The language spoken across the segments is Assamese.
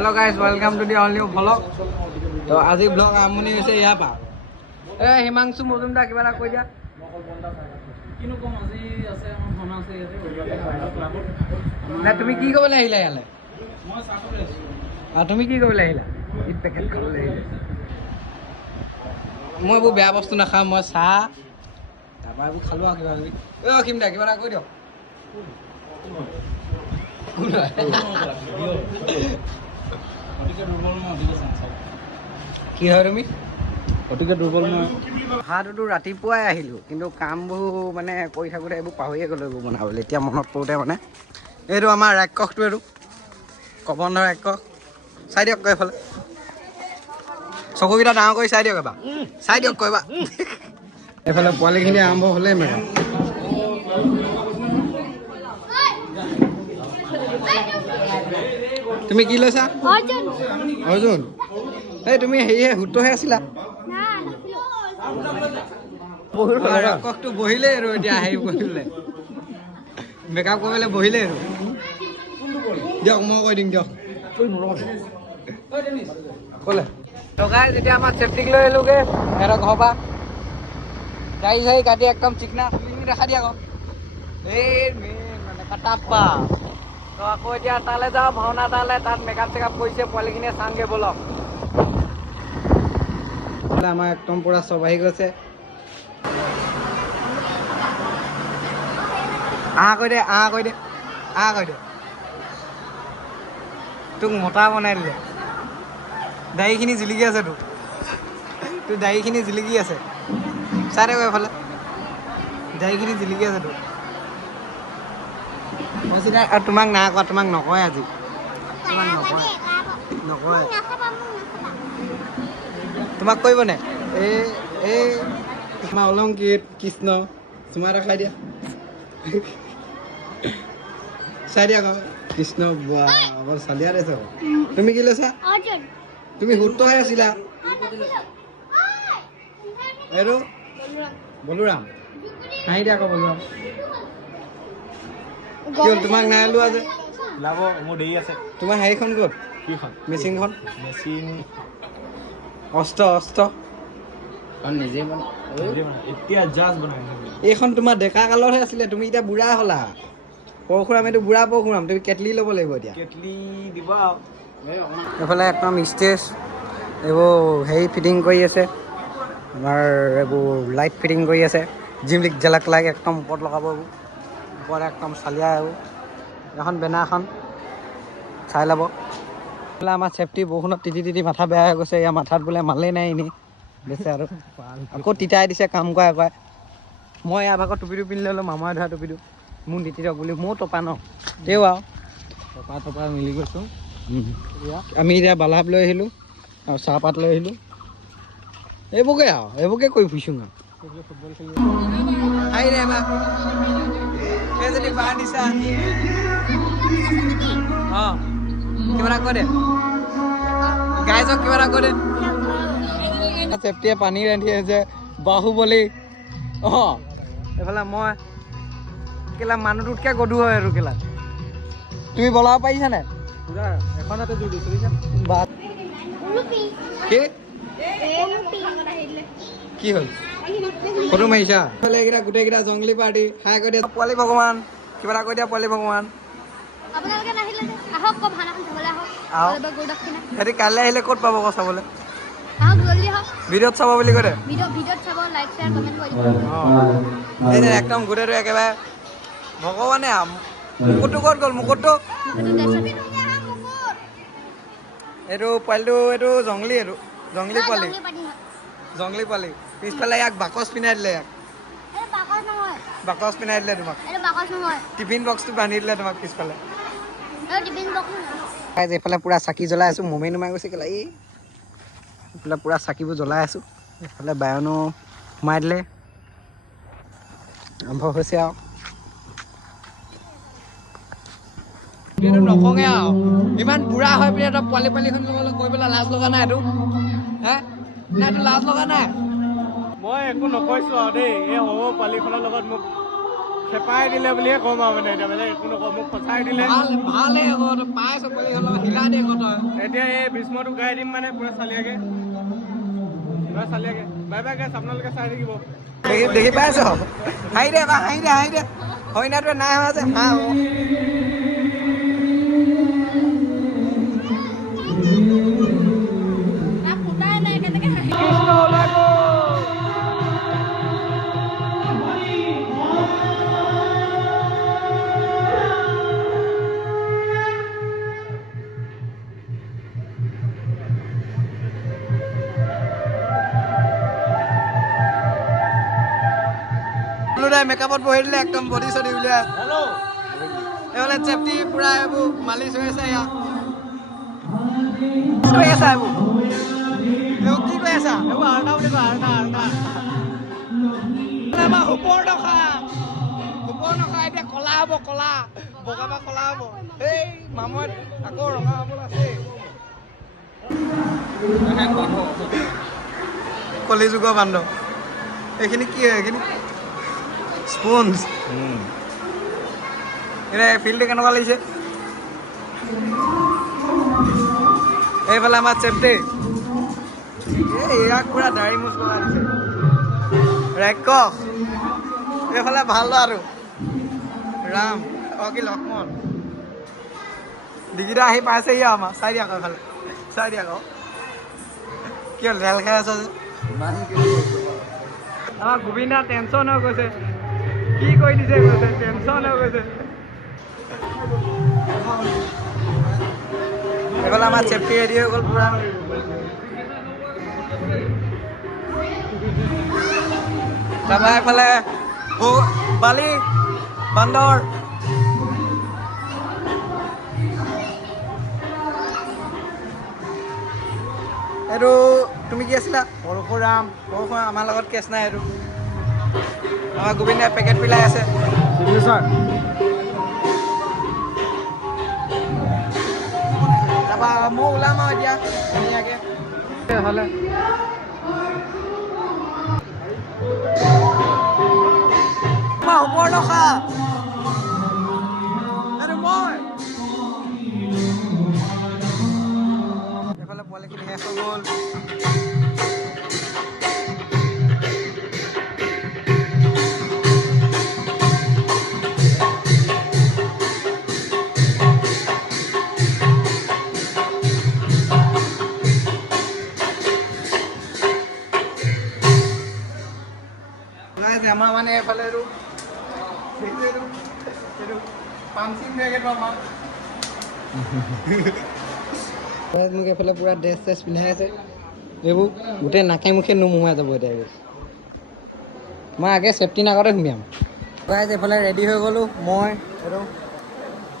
hello guys welcome to the all new blog तो আজি ব্লগ আৰম্ভণি হৈছে ইয়াৰ পৰা হিমাংশু মজুমদাৰ কিবা এটা কৈ দিয়া কিনো কম আজি আছে আমাৰ ভাওনা আছে ইয়াতে ক্লাবত না তুমি কি ক'বলৈ আহিলা ইয়ালে মই চাহ খাবলৈ আহিছো তুমি কি ক'বলৈ আহিলা ই পেকেট খাবলৈ আহিলা মই বহু বেয়া বস্তু নাখাওঁ মই চাহ তাৰপৰা এইবোৰ খালোঁ আৰু কিবা কিবি অখিম দা কিবা এটা কৈ দিয়ক কি হয় তুমি অতিকে দুৰ্বল মই ভাতটো ৰাতিপুৱাই আহিলোঁ কিন্তু কামবোৰ মানে কৰি থাকোঁতে এইবোৰ পাহৰিয়ে গ'লোঁ এইবোৰ বনাবলৈ এতিয়া মনত পৰোঁতে মানে এইটো আমাৰ ৰাক্ষসটো এইটো কবন্ধৰ ৰাক্ষস চাই দিয়ক কৈ এইফালে চকুকেইটা ডাঙৰ কৰি চাই দিয়ক এবাৰ চাই দিয়ক কৈবা এইফালে পোৱালিখিনি আৰম্ভ হ'লেই মেৰা তুমি কি লৈছা অৰ্জুন এই তুমি হেৰিহে হুতহে আছিলা ৰাক্ষসটো বহিলেই আৰু এতিয়া হেৰি বহিলে মেকআপ কৰিবলৈ বহিলেই আৰু দিয়ক মই কৈ দিম দিয়ক ক'লে লগাই যেতিয়া আমাৰ চেফটিক লৈ আহিলোগৈ সিহঁতৰ ঘৰৰ পৰা গাড়ী চাড়ী কাটি একদম চিকনা দেখা দিয়া আকৌ এই মানে কাটাপ্পা তো আকৌ এতিয়া তালৈ যাওঁ ভাওনা তালৈ তাত মেকআপ চেকআপ কৰিছে পোৱালিখিনিয়ে চাওঁগৈ ব'লক আমাৰ একদম পুৰা চব আহি গৈছে কৈ দে কৈ দে কৈ দে তোক মতা বনাই দিলে দাড়িখিনি জিলিকি আছে তোৰ দাড়িখিনি জিলিকি আছে চাই দে এইফালে দাড়িখিনি জিলিকি আছে তোৰ আৰু তোমাক নাই কোৱা তোমাক নকয় আজি তোমাক নকয় তোমাক কৰিবনে এই আমাৰ অলংকিত কৃষ্ণ চুমা এটা খাই দিয়া চাই দিয়া কৃষ্ণ বোৱা অকল চালিয়া দেছ তুমি কি লৈছা তুমি হুতহে আছিলা এইটো বলোৰাম হাঁহি দিয়া আকৌ বলোৰাম কি হ'ল তোমাক নাই লোৱা যে লাভ মোৰ দেৰি আছে তোমাৰ হেৰিখন ক'ত কিখন মেচিনখন মেচিন অস্ত্ৰ নিজে এতিয়া জাজ বনাই এইখন তোমাৰ ডেকা কালতহে আছিলে তুমি এতিয়া বুঢ়া হ'লা পৰশুৰাম এইটো বুঢ়া পৰশুৰাম তুমি কেটলি ল'ব লাগিব এতিয়া কেটলি দিবা এইফালে একদম ষ্টেজ এইবোৰ হেৰি ফিটিং কৰি আছে আমাৰ এইবোৰ লাইট ফিটিং কৰি আছে জিমলিক জালাক লাইট একদম ওপৰত লগাব এইবোৰ ওপৰত একদম চালিয়া এইবোৰ এখন বেনাৰখন চাই ল'ব বোলে আমাৰ চেফটি বৰষুণত তিতি মাথা বেয়া হৈ গৈছে ইয়াৰ মাথাত বোলে মালেই নাই এনেই বেছে আৰু আকৌ তিতাই দিছে কাম কৰা মই ইয়াৰ ভাগত টুপিটো পিন্ধি ল'লোঁ মামাই ধৰা টুপিটো মোৰ নিতিৰক বুলি মোৰ টপা ন তেও আৰু টপা মিলি গৈছোঁ আমি এতিয়া বালাপ লৈ আহিলোঁ আৰু চাহপাত লৈ আহিলোঁ এইবোৰকে কৰি ফুৰিছোঁ আৰু ফুটবল খেলি আহি দে এবাৰ এজনী বাঁহ দিছা অঁ কিবা এটা কৈ দে গাইজক কিবা এটা কৈ দে চেফটিয়ে পানী ৰান্ধি আছে বাহুবলী অঁ এইফালে মই কেলা মানুহটোতকৈ গধু হয় আৰু কেলা তুমি বলাব পাৰিছানে এখনতে জোৰ দিছোঁ কি হ'ল ফটো মাৰিছা এইকেইটা গোটেইকেইটা জংলী পাৰ্টি হাই কৈ দিয়া পোৱালি ভগৱান কিবা এটা কৈ দিয়া পোৱালি ভগৱান সিহঁতি কাইলৈ আহিলে ক'ত পাব আকৌ চাবলৈ ভিডিঅ'ত চাব বুলি কৈ দে একদম গোটেইটো একেবাৰে ভগৱানে মুকুটটো ক'ত গ'ল মুকুটটো এইটো পোৱালিটো এইটো জংলী পোৱালি পিছফালে ইয়াক বাকচ পিন্ধাই দিলে বাকচ পিন্ধাই দিলে তোমাক টিফিন বক্সটো বান্ধি দিলে তোমাক পিছফালে এইফালে পুৰা চাকি জ্বলাই আছোঁ মমেই নুমাই গৈছে কেলা এইফালে পুৰা চাকিবোৰ জ্বলাই আছোঁ এইফালে বায়নো সোমাই দিলে আৰম্ভ হৈছে আৰু এইটো নকওঁগৈ আৰু ইমান বুঢ়া হৈ পিনে তই পোৱালিখন কৈ পেলাই লাজ লগা নাই এইটো হে নাই এইটো লাজ লগা নাই মই একো নকৈছোঁ আৰু দেই এই সৰু পোৱালিখনৰ লগত মোক চেপাই দিলে বুলিহে ক'ম আৰু মানে এতিয়া মানে একো নকওঁ মোক ফচাই দিলে ভালে আকৌ পাইছ বুলি হ'লেও শিকাই দে আকৌ তই এতিয়া এই ভীষ্মটো গাই দিম মানে পুৰা চালিয়াকে বাই বাই গাইছ আপোনালোকে চাই থাকিব দেখি পাইছ হাঁহি দে আকৌ হাঁহি দে হৰিণাটোৱে নাই হোৱা যে হাঁহ মেকআপত বহি দিলে একদম বডি চডি উলিয়াই এইফালে চেফটি পুৰা এইবোৰ মালিচ হৈ আছে ইয়াত কি কৰি আছা এইবোৰ কি কৰি আছা এইবোৰ আৰ্টা বুলি কয় আৰ্টা আমাৰ ওপৰ নখা এতিয়া কলা হ'ব কলা বগা বা কলা হ'ব এই মামুত আকৌ ৰঙা হ'ব আছে কলিযুগৰ বান্ধৱ এইখিনি কি হয় এইখিনি স্পঞ্জ এতিয়া ফিল্ডটো কেনেকুৱা লাগিছে এইফালে আমাৰ চেফটি ইয়াক পুৰা দাঢ়ি মুচ লগাই দিছে ৰাক্ষস এইফালে ভাল আৰু ৰাম কি লক্ষ্মণ ডিগিটা আহি পাইছেহি আমাৰ চাই দিয়া আকৌ এইফালে চাই দিয়া আকৌ কি হ'ল ৰেল খাই আছ যে আমাৰ গোবিন্দা টেনচন হৈ গৈছে কি কৰি দিছে কৈছে টেনচন হৈ গৈছে এইফালে আমাৰ চেফটি ৰেডি হৈ গ'ল পুৰা তাৰপৰা এইফালে বালি বান্দৰ এইটো তুমি কি আছিলা পৰশুৰাম আমাৰ লগত কেছ নাই এইটো আমাৰ গোবিন্দাই পেকেট পিলাই আছে তাৰপৰা মই ওলাম আৰু এতিয়া ধুনীয়াকৈ হ'লে ওপৰ ৰখা আৰু মই এইফালে পোৱালিখিনি শেষ হৈ গ'ল আমাৰ মানে এইফালে মোক এইফালে পুৰা ড্ৰেছ চেছ পিন্ধাই আছে এইবোৰ গোটেই নাকে মুখে নোমোৱাই যাব এতিয়া মই আগে চেফটি নাকতে সুমিয়াম এইফালে ৰেডি হৈ গ'লোঁ মই এইটো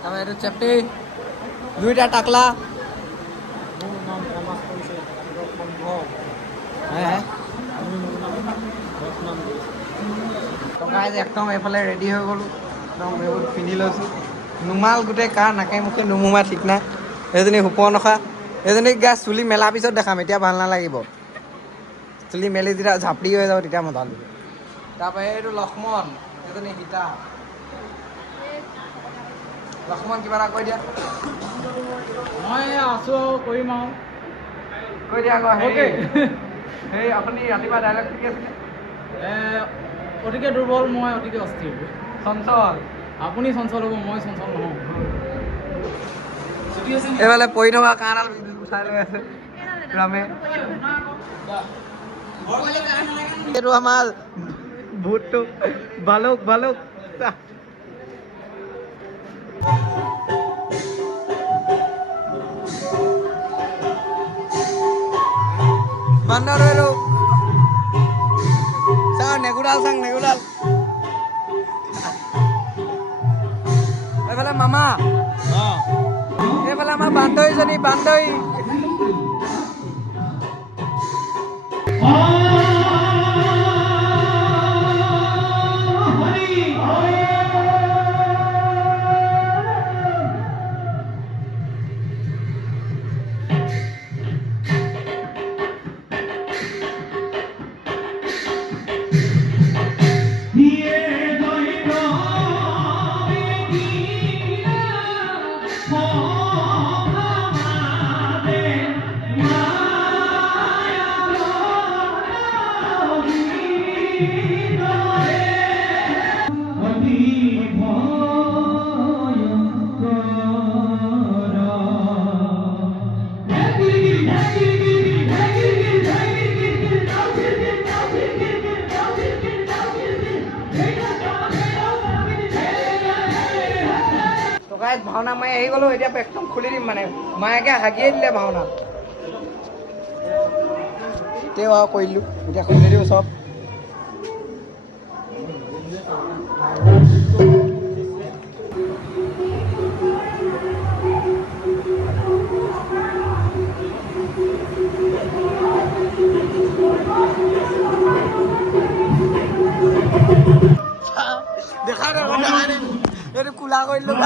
তাৰপৰা এইটো চেফটি দুইটা টাকলা একদম এইফালে ৰেডি হৈ গ'লোঁ একদম এইবোৰ পিন্ধি লৈছোঁ নুমাল গোটেই কাৰ নাকে মুখে নুমুমা ঠিক নাই এইজনী সুপৰ্ণখা এইজনীক গাছ চুলি মেলাৰ পিছত দেখাম এতিয়া ভাল নালাগিব চুলি মেলি যেতিয়া ঝাপৰি হৈ যাব তেতিয়া মজা লাগিব তাৰপৰা এইটো লক্ষ্মণ এজনী সীতা লক্ষ্মণ কিবা এটা কৈ দিয়া মই আছোঁ কৰিম আৰু কৈ দিয়া আকৌ সেই আপুনি ৰাতিপুৱা ডাইলগ কি আছিলে অতিকে দুৰ্বল মই অতিকে অস্থিৰ চঞ্চল আপুনি চঞ্চল হ'ব মই চঞ্চল নহওঁ এইফালে পৰি থকা কাণডাল উঠাই লৈ আছে ৰামে এইটো আমাৰ ভূতটো ভালুক বান্দৰ ৰৈলো চাওঁ নেগুডাল এইফালে মামা এইফালে আমাৰ বান্ধৱীজনী ভাওনা মাৰি আহি গ'লো এতিয়া একদম খুলি দিম মানে মায়েকে হাগিয়ে দিলে ভাওনাত তেওঁ আৰু কৰিলোঁ এতিয়া খুলি দিওঁ চব দেখা দে এইটো কোলা কৰি দিলোঁ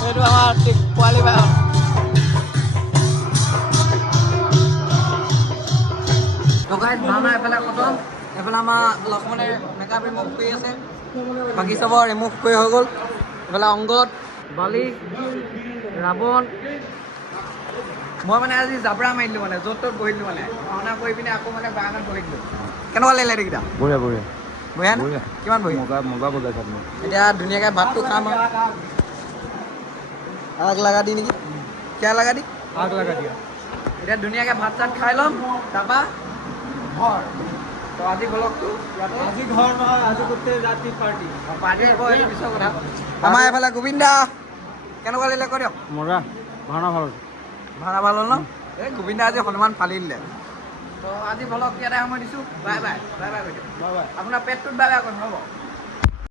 এইটো আমাৰ পোৱালি বাই ভাওনা এফালে খতম এফালে আমাৰ লক্ষ্মণে মেকআপ ৰিমুভ কৰি আছে বাকী চবৰ ৰিমুভ কৰি হৈ গ'ল এফালে অংগত বালি ৰাৱণ মই মানে আজি জাবৰা মাৰিলোঁ মানে য'ত ত'ত বহিলোঁ মানে ভাওনা কৰি পিনে আকৌ মানে বাগানত বহি দিলোঁ কেনেকুৱা লাগিলে এইকেইটা বঢ়িয়া বঢ়িয়া বঢ়িয়া ন কিমান বঢ়িয়া মজা বজাইছা তুমি এতিয়া ধুনীয়াকৈ ভাতটো খাম আৰু আগ লগা দি নেকি কিয় লগা দি আগ লগা দিয়া এতিয়া ধুনীয়াকৈ ভাত চাত খাই ল'ম তাৰপৰা ঘৰ তো আজি ব্লগটো আজি ঘৰ নহয় আজি গোটেই ৰাতি পাৰ্টি পাৰ্টি হ'ব এইটো পিছৰ কথা আমাৰ এইফালে গোবিন্দা কেনেকুৱা লাগিলে কৈ দিয়ক মজা ভাওনা ভাল ভাড়া ভাল হ'ল ন এই গোবিন্দা আজি হনুমান ফালি দিলে তো আজি ব্লগ ইয়াতে সময় দিছোঁ বাই বাই বাই বাই কৈ দিয়ক বাই বাই আপোনাৰ পেটটোত বাই বাই কৰিম হ'ব